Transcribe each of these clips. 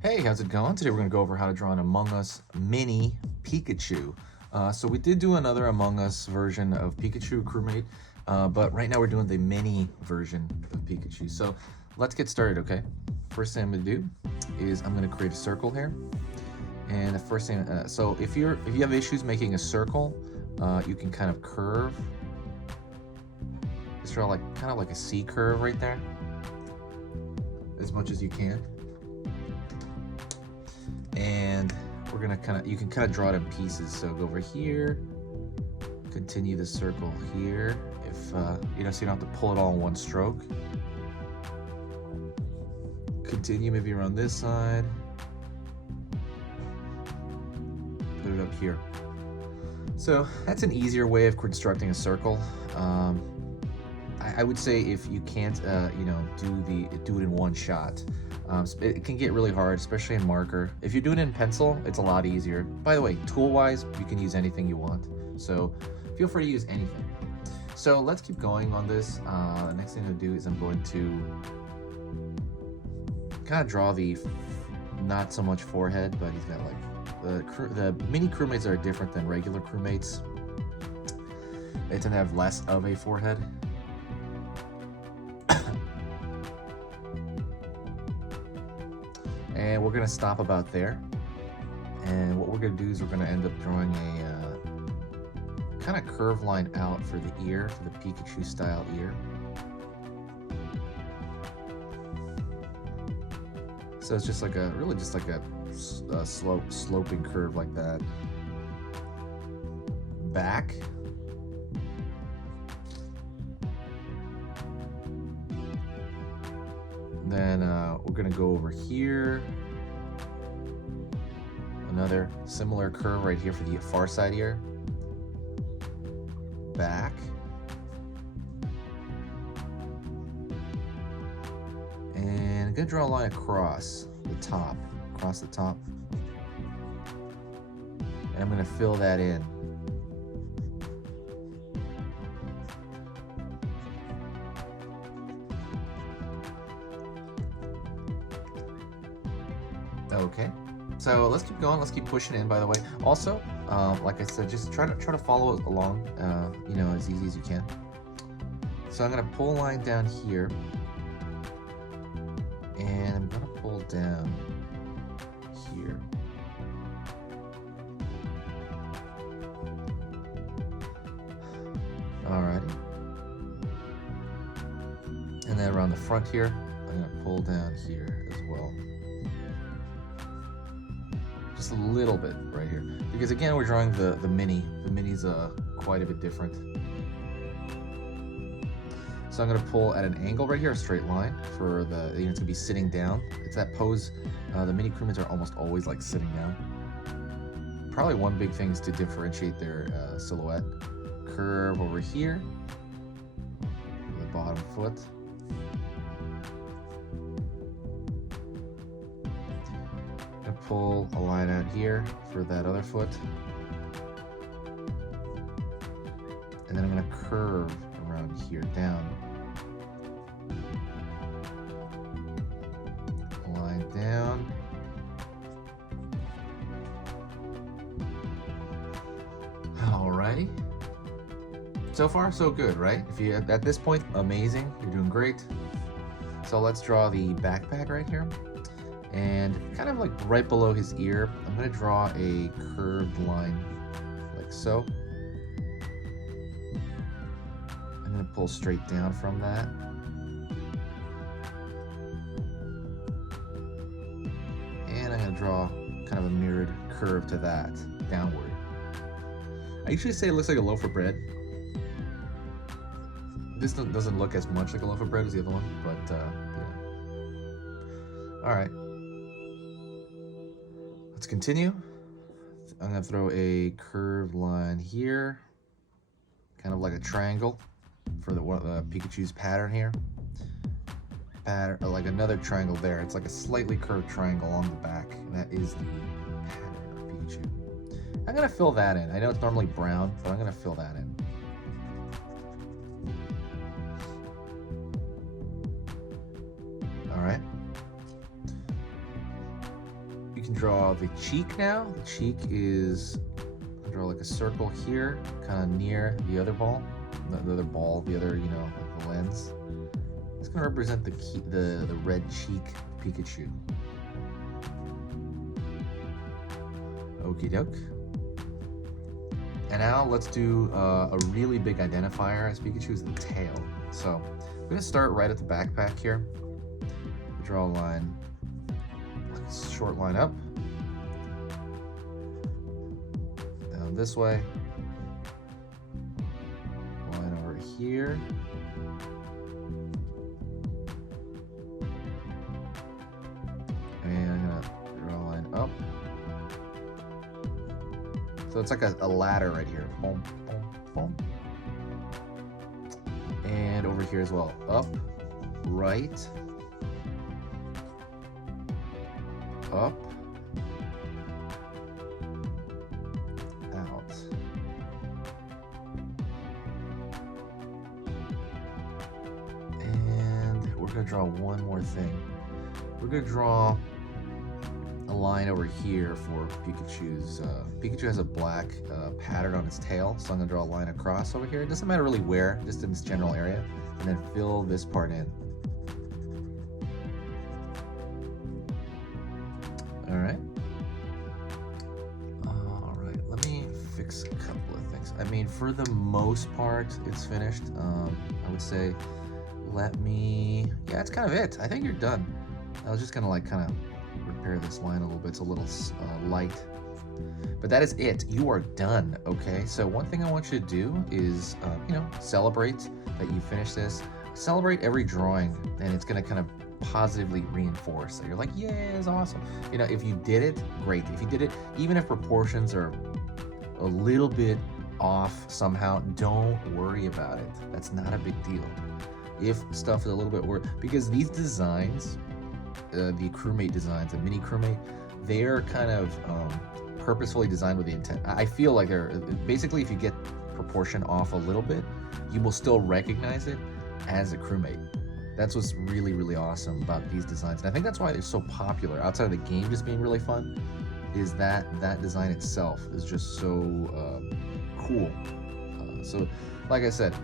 Hey, how's it going? Today we're going to go over how to draw an Among Us mini Pikachu. So we did do another Among Us version of Pikachu Crewmate, but right now we're doing the mini version of Pikachu. So let's get started, okay? First thing I'm going to do is I'm going to create a circle here. And the first thing, so if you have issues making a circle, you can kind of curve. Just draw kind of like a C curve right there, as much as you can. And we're gonna you can kind of draw it in pieces. So go over here, continue the circle here. If so you don't have to pull it all in one stroke. Continue maybe around this side. Put it up here. So that's an easier way of constructing a circle. I would say if you can't, do it in one shot. It can get really hard, especially in marker. If you do it in pencil, it's a lot easier. By the way, tool-wise, you can use anything you want. So feel free to use anything. So let's keep going on this. The next thing I'm gonna do is I'm going to kind of draw the, not so much forehead, but he's got like, the mini crewmates are different than regular crewmates. They tend to have less of a forehead. And we're gonna stop about there. And what we're gonna do is we're gonna end up drawing a kind of curved line out for the ear, for the Pikachu style ear. So it's just like really just like a sloping curve like that. Back. Then we're gonna go over here. Another similar curve right here for the far side ear. Back. And I'm gonna draw a line across the top. And I'm gonna fill that in. Okay, so let's keep going. Let's keep pushing in. By the way, also, like I said, just try to follow along, as easy as you can. So I'm gonna pull a line down here, and I'm gonna pull down here. Alrighty, and then around the front here, I'm gonna pull down here as well. Just a little bit right here, because again we're drawing the mini. The mini's quite a bit different. So I'm going to pull at an angle right here, a straight line for the, it's gonna be sitting down. It's that pose. The mini crewmates are almost always like sitting down. Probably one big thing is to differentiate their silhouette. Curve over here, the bottom foot. Pull a line out here for that other foot, and then I'm going to curve around here down, line down, alrighty. So far so good, right? If you at this point, amazing, you're doing great. So let's draw the backpack right here. And kind of like right below his ear, I'm going to draw a curved line like so. I'm going to pull straight down from that. And I'm going to draw kind of a mirrored curve to that, downward. I usually say it looks like a loaf of bread. This doesn't look as much like a loaf of bread as the other one, but yeah. All right. Let's continue. I'm gonna throw a curved line here, kind of like a triangle for the Pikachu's pattern here. Like another triangle there. It's like a slightly curved triangle along the back, and that is the pattern of Pikachu. I'm gonna fill that in. I know it's normally brown, but I'm gonna fill that in. All right. can draw the cheek now. The cheek is, draw like a circle here, kind of near the other ball, the other ball, the other, you know, like the lens. It's gonna represent the red cheek Pikachu. Okie doke. And now let's do a really big identifier as Pikachu is the tail. So I'm gonna start right at the backpack here. Draw a line, like a short line up, down this way, line over here, and I'm gonna draw a line up. So it's like a ladder right here. Boom, boom, boom. And over here as well. Up, right, up, out. And we're gonna draw one more thing. We're gonna draw a line over here for Pikachu's. Pikachu has a black pattern on his tail, so I'm gonna draw a line across over here. It doesn't matter really where, just in this general area, and then fill this part in. All right, let me fix a couple of things. I mean, for the most part, it's finished. I would say, yeah, that's kind of it. I think you're done. I was just gonna like kind of repair this line a little bit. It's a little light, but that is it. You are done. Okay, so one thing I want you to do is you know, celebrate that you finished this. Celebrate every drawing, and it's gonna kind of positively reinforce that you're like, yeah, it's awesome. You know, if you did it, great. If you did it, even if proportions are a little bit off somehow, don't worry about it. That's not a big deal. If stuff is a little bit worse, because these designs, the Crewmate designs, the mini Crewmate, they're kind of purposefully designed with the intent. I feel like they're basically, if you get proportion off a little bit, you will still recognize it as a Crewmate. That's what's really, really awesome about these designs. And I think that's why they're so popular. Outside of the game just being really fun, is that design itself is just so cool. So, like I said,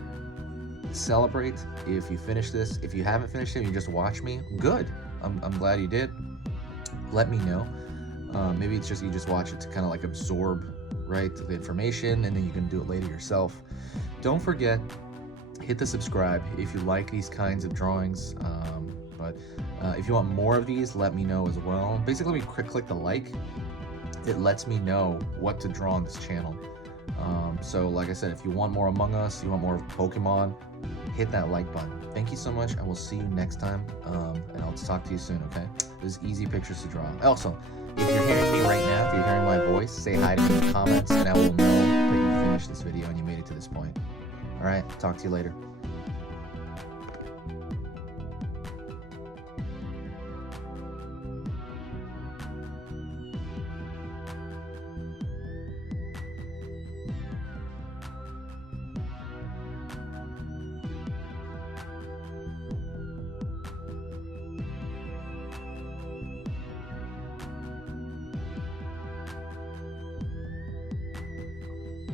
celebrate if you finish this. If you haven't finished it and you just watch me, good. I'm glad you did. Let me know. Maybe it's just you just watch it to kind of like absorb, right, the information, and then you can do it later yourself. Don't forget, hit the subscribe if you like these kinds of drawings. But if you want more of these, let me know as well. Basically, when you click the like, it lets me know what to draw on this channel. So like I said, if you want more Among Us, you want more Pokemon, hit that like button. Thank you so much. I will see you next time, and I'll talk to you soon, okay? There's easy pictures to draw. Also, if you're hearing me right now, if you're hearing my voice, say hi to me in the comments, and I will know that you finished this video and you made it to this point. All right, talk to you later.